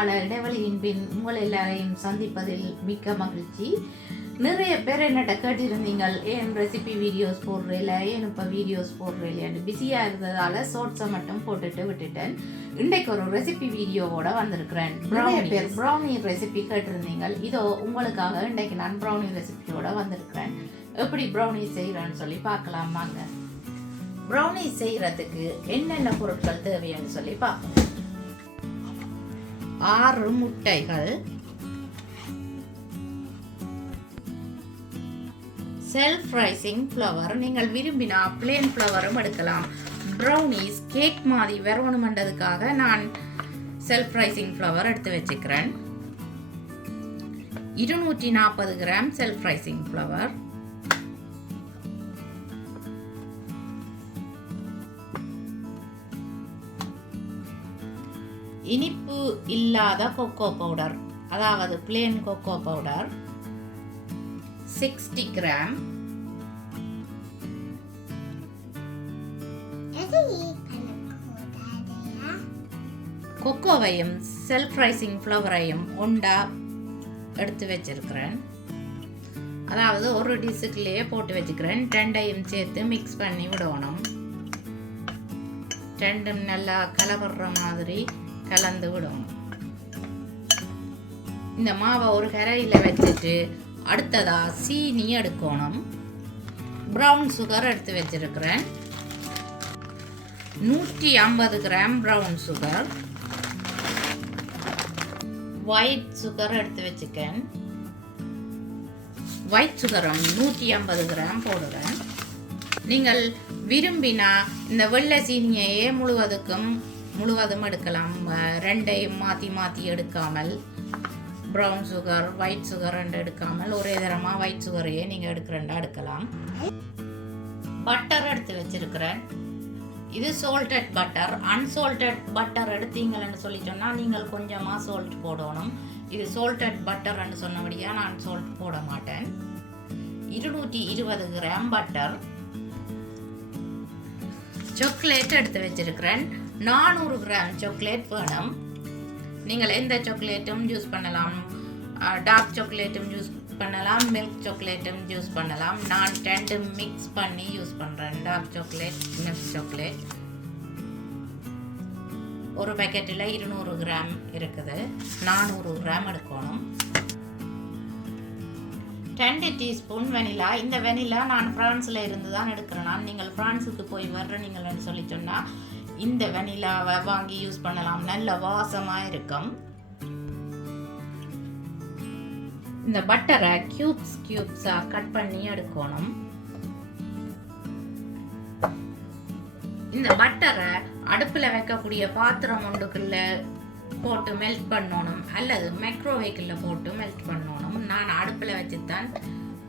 கால இடைவெளியின் பின் உங்கள் எல்லாரையும் சந்திப்பதில் மிக்க மகிழ்ச்சி. நிறைய பேர் என்னட்ட கேட்டிருந்தீங்க, ஏன் ரெசிபி வீடியோஸ் போடுறேல, ஏன் இப்போ வீடியோஸ் போடுறேன்னு. பிஸியாக இருந்ததால் ஷார்ட்ஸை மட்டும் போட்டுட்டு விட்டுட்டேன். இன்றைக்கு ஒரு ரெசிபி வீடியோவோட வந்திருக்கிறேன். ப்ரௌனி ரெசிபி கேட்டிருந்தீங்க. இதோ உங்களுக்காக இன்றைக்கு நான் ப்ரௌனி ரெசிபியோட வந்திருக்கிறேன். எப்படி ப்ரௌனி செய்கிறேன்னு சொல்லி பார்க்கலாம் வாங்க. ப்ரௌனி செய்கிறதுக்கு என்னென்ன பொருட்கள் தேவைன்னு சொல்லி பார்ப்போம். 6 முட்டைகள், செல்ஃப் ரைசிங் ஃப்ளவர், நீங்கள் விரும்பினா பிளேன் ஃப்ளவரும் எடுக்கலாம். ப்ரௌனிஸ் கேக் மாதிரி வரணுமென்றதுக்காக நான் செல்ஃப் ரைசிங் ஃப்ளவர் எடுத்து வச்சுக்கிறேன். 240 கிராம் செல்ஃப் ரைசிங் ஃப்ளவர், இனிப்பு இல்லாத கொக்கோ பவுடர், அதாவது பிளேன் கொக்கோ பவுடர் 60 கிராம், கொக்கோவையும் செல்ஃப் ரைசிங் ஃப்ளவரையும் ஒண்டா எடுத்து வச்சிருக்கிறேன். அதாவது ஒரு டிஷ்ஷுக்குள்ளேயே போட்டு வச்சுக்கிறேன். ரெண்டையும் சேர்த்து மிக்ஸ் பண்ணி விடணும். ரெண்டும் நல்லா கலவர்ற மாதிரி கலந்து விடும். இந்த மாவை ஒரு கரையில் வச்சுட்டு அடுத்ததா சீனி எடுக்கணும். ப்ரௌன் சுகர் எடுத்து வச்சிருக்கிறேன். 150 gram brown sugar, white sugar எடுத்து வச்சுக்கேன். ஒயிட் சுகரும் 150 கிராம் போடுறேன். நீங்கள் விரும்பினா இந்த வெள்ளை சீனியையே முழுவதும் எடுக்கலாம். ரெண்டையும் மாற்றி எடுக்காமல், ப்ரௌன் சுகர் ஒயிட் சுகர் ரெண்டு எடுக்காமல் ஒரே தரமாக ஒயிட் சுகரையே நீங்கள் எடுக்கலாம். பட்டர் எடுத்து வச்சிருக்கிறேன். இது சால்டட் பட்டர். அன்சால்டட் பட்டர் எடுத்தீங்கன்னு சொல்லி சொன்னால் நீங்கள் கொஞ்சமாக சால்ட் போடணும். இது சால்டட் பட்டர்ன்னு சொன்னபடியாக நான் சால்ட் போட மாட்டேன். 220 கிராம் பட்டர். சாக்லேட் எடுத்து வச்சிருக்கிறேன். 400 கிராம் சாக்லேட் வேணும். நீங்கள் எந்த சாக்லேட்டும் யூஸ் பண்ணலாம். டார்க் சாக்லேட்டும் யூஸ் பண்ணலாம், மில்க் சாக்லேட்டும் யூஸ் பண்ணலாம். நான் 2 மிக்ஸ் பண்ணி யூஸ் பண்ணுறேன். Dark chocolate, milk chocolate. ஒரு பேக்கெட்டில் 200 கிராம் இருக்குது. 400 கிராம் எடுக்கணும். 2 டீஸ்பூன் வெனிலா. இந்த வெனிலா நான் ஃப்ரான்ஸில் இருந்து தான் எடுக்கிறேன். நீங்கள் ஃப்ரான்ஸுக்கு போய் வர்றீங்கன்னு சொல்லி சொன்னால் இந்த வெனிலாவை வாங்கி யூஸ் பண்ணலாம். நல்ல வாசமாக இருக்கும். இந்த பட்டரை கியூப்ஸாக கட் பண்ணி எடுக்கணும். இந்த பட்டரை அடுப்பில் வைக்கக்கூடிய பாத்திரம் ஒன்றுக்குள்ள போட்டு மெல்ட் பண்ணணும், அல்லது மைக்ரோவேவ்ல போட்டு மெல்ட் பண்ணணும். நான் அடுப்பில் வச்சு தான்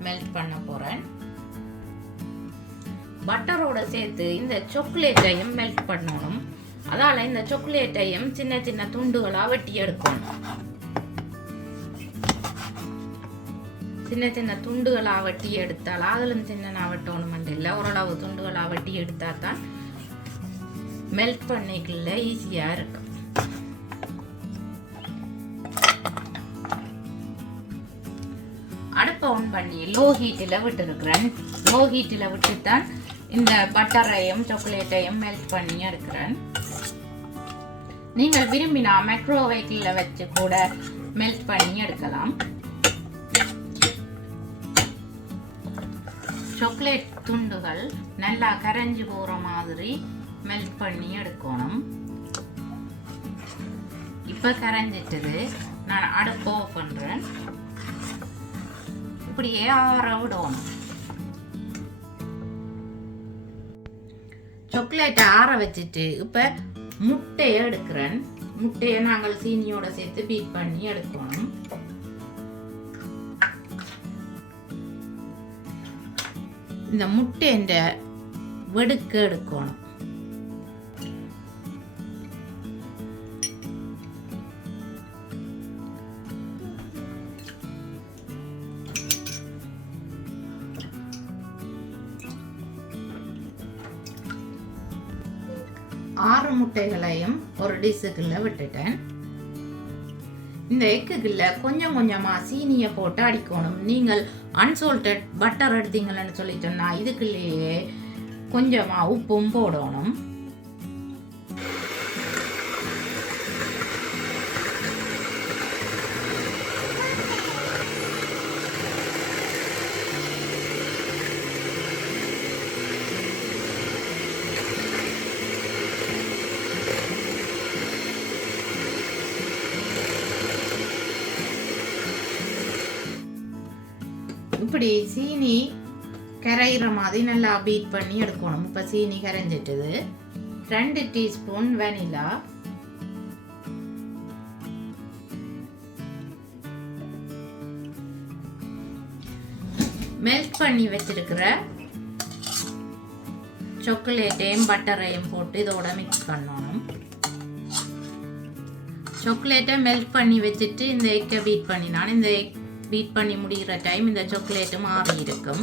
மெல்ட் பண்ண போகிறேன். பட்டரோட சேர்த்து இந்த சாக்லேட்டையும் மெல்ட் பண்ணணும். அதால் இந்த சாக்லேட்டையும் சின்ன சின்ன துண்டுகளாக வெட்டி எடுக்கணும். சின்ன சின்ன துண்டுகளாக வெட்டி எடுத்தால், அதிலும் சின்ன வெட்டணும் இல்லை, ஓரளவு துண்டுகளாக வெட்டி எடுத்தால் தான் மெல்ட் பண்ணிக்கல ஈஸியாக இருக்கும். அடுப்பை ஆன் பண்ணி லோ ஹீட்டில் விட்டுருக்கிறேன். லோ ஹீட்டில் விட்டு தான் இந்த பட்டரையும் சாக்லேட்டையும் மெல்ட் பண்ணி எடுக்கிறேன். நீங்கள் விரும்பினா மைக்ரோவேவ்ல வச்சு கூட மெல்ட் பண்ணி எடுக்கலாம். சாக்லேட் துண்டுகள் நல்லா கரைஞ்சி போகிற மாதிரி மெல்ட் பண்ணி எடுக்கணும். இப்போ கரைஞ்சிட்டது. நான் அடுப்பை ஆஃப் பண்ணுறேன். இப்படியே ஆற விடணும். சாக்லேட்டை ஆற வச்சுட்டு இப்போ முட்டையை எடுக்கிறேன். முட்டையை நாங்கள் சீனியோட சேர்த்து பீட் பண்ணி எடுக்கணும். இந்த முட்டைன்ற வெடுக்க எடுக்கணும். ஆறு முட்டைகளையும் ஒரு டிஷ்ஷுக்குள்ள விட்டுட்டேன். இந்த எக்குக்குள்ள கொஞ்சம் கொஞ்சமாக சீனியை போட்டு அடிக்கணும். நீங்கள் அன்சால்டட் பட்டர் எடுத்தீங்கன்னு சொல்லிட்டோம்னா இதுக்குள்ளேயே கொஞ்சமாக உப்பும் போடணும். இப்படி சீனி கரைகிற மாதிரி நல்லா பீட் பண்ணி எடுக்கணும். இப்போ சீனி கரைஞ்சிட்டுது. 2 டீஸ்பூன் வெனிலா, மெல்ட் பண்ணி வச்சிருக்கிற சாக்லேட்டையும் பட்டரையும் போட்டு இதோட மிக்ஸ் பண்ணணும். சாக்லேட்டை மெல்ட் பண்ணி வச்சுட்டு இந்த எக்கை பீட் பண்ணினான். இந்த எக் பீட் பண்ணி முடிகிற டைம் இந்த சாக்லேட்டு மாறி இருக்கும்.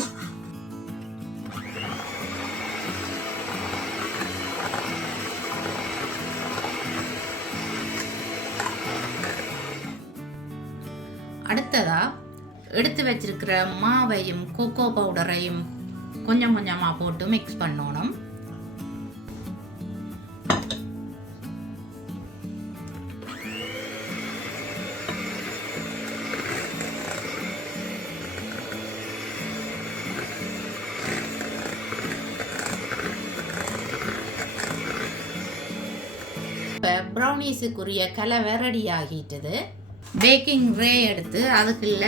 அடுத்ததா எடுத்து வச்சிருக்கிற மாவையும் கோகோ பவுடரையும் கொஞ்சம் கொஞ்சமாக போட்டு மிக்ஸ் பண்ணணும். இப்போ ப்ரௌனீஸுக்குரிய கலவை ரெடி ஆகிட்டது. பேக்கிங் ட்ரே எடுத்து அதுக்குள்ள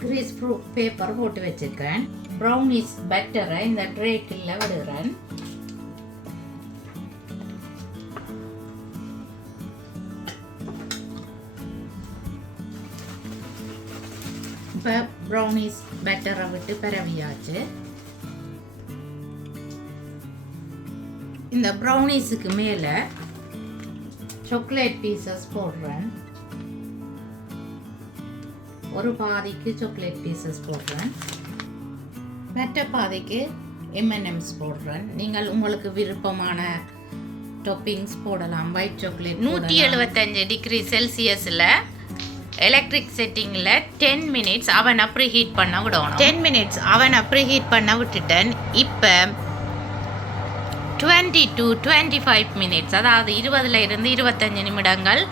கிரீஸ் ப்ரூஃப் பேப்பர் போட்டு வச்சிருக்கேன். ப்ரௌனீஸ் பட்டரை இந்த ட்ரேக்குள்ள விடுறேன். இப்போ ப்ரௌனீஸ் பட்டரை விட்டு பரவியாச்சு. இந்த ப்ரௌனீஸுக்கு மேலே சாக்லேட் பீசஸ் போடுறேன். ஒரு பாதிக்கு சாக்லேட் பீசஸ் போடுறேன். மற்ற பாதிக்கு M&M's போடுறேன். நீங்கள் உங்களுக்கு விருப்பமான டாப்பிங்ஸ் போடலாம். ஒயிட் சாக்லேட் 175 டிகிரி செல்சியஸில் எலக்ட்ரிக் செட்டிங்கில் 10 மினிட்ஸ் அவனை ப்ரீஹீட் பண்ண விடணும். 10 மினிட்ஸ் அவனை ப்ரீஹீட் பண்ண விட்டுட்டேன். இப்போ 20 to 25 மினிட்ஸ், அதாவது 20 இருந்து 25 நிமிடங்கள்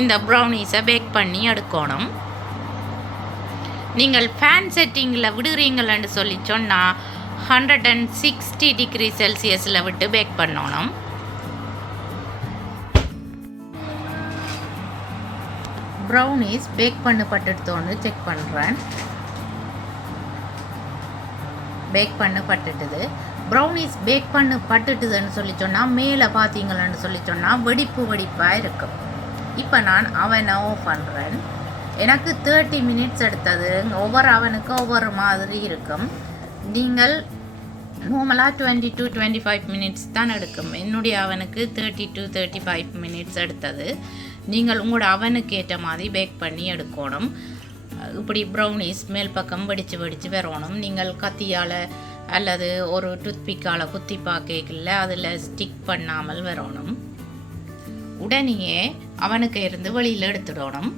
இந்த ப்ரௌனீஸை பேக் பண்ணி எடுக்கணும். நீங்கள் ஃபேன் செட்டிங்கில் விடுறீங்களன்னு சொல்லி சொன்னால் 160 டிகிரி செல்சியஸில் விட்டு பேக் பண்ணணும். ப்ரௌனீஸ் பேக் பண்ணப்பட்டுட்டோன்னு செக் பண்ணுறேன். பேக் பண்ணப்பட்டுட்டுது. ப்ரௌனீஸ் பேக் பண்ணப்பட்டுட்டுதுன்னு சொல்லி சொன்னால் மேலே பார்த்தீங்களன்னு சொல்லி சொன்னால் வெடிப்பாக இருக்கும். இப்போ நான் அவனை ஆஃப் பண்ணுறேன். எனக்கு 30 மினிட்ஸ் எடுத்தது. ஒவ்வொரு அவனுக்கு ஒவ்வொரு மாதிரி இருக்கும். நீங்கள் நார்மலாக 20 to 25 மினிட்ஸ் தான் எடுக்கும். என்னுடைய அவனுக்கு 30 to 35 மினிட்ஸ் எடுத்தது. நீங்கள் உங்களோட அவனுக்கு ஏற்ற மாதிரி பேக் பண்ணி எடுக்கணும். இப்படி ப்ரௌனீஸ் மேல் பக்கம் வெடித்து வரணும். நீங்கள் கத்தியால் அல்லது ஒரு டூத்பிக்கால் குத்தி பார்க்கல அதில் ஸ்டிக் பண்ணாமல் வரணும். உடனேயே அவனுக்கு இருந்து வெளியில் எடுத்துடணும்.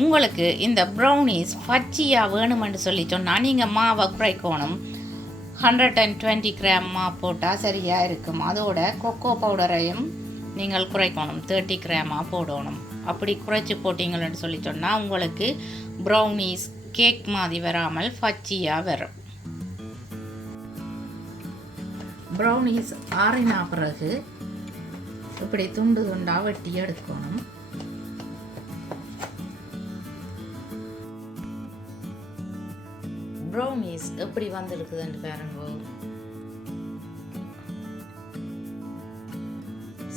உங்களுக்கு இந்த ப்ரௌனீஸ் பச்சையாக வேணுமென்று சொல்லி சொன்னால் நீங்கள் மாவை குறைக்கணும். 120 கிராம் மாவு போட்டால் சரியாக இருக்கும். அதோட கொக்கோ பவுடரையும் நீங்கள் குறைக்கணும். 30 கிராமாக போடணும். அப்படி குறைச்சி போட்டிங்கன்னு சொல்லி சொன்னால் உங்களுக்கு ப்ரௌனீஸ் கேக் மாதிரி வராமல் பச்சையாக வரும். ப்ரௌனீஸ் ஆறினா பிறகு இப்படி துண்டு துண்டாக வெட்டி எடுக்கணும். ப்ரௌனீஸ் எப்படி வந்திருக்குதுன்னு பாருங்க.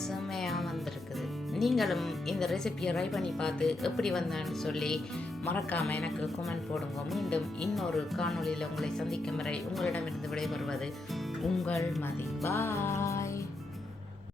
செம்மையாக வந்திருக்குது. நீங்களும் இந்த ரெசிபியை ட்ரை பண்ணி பார்த்து எப்படி வந்தான்னு சொல்லி மறக்காமல் எனக்கு கமெண்ட் போடுங்க. மீண்டும் இன்னொரு காணொளியில் உங்களை சந்திக்கும் வரை உங்களிடமிருந்து விடைபெறுவது உங்கள் மதி. பாய்.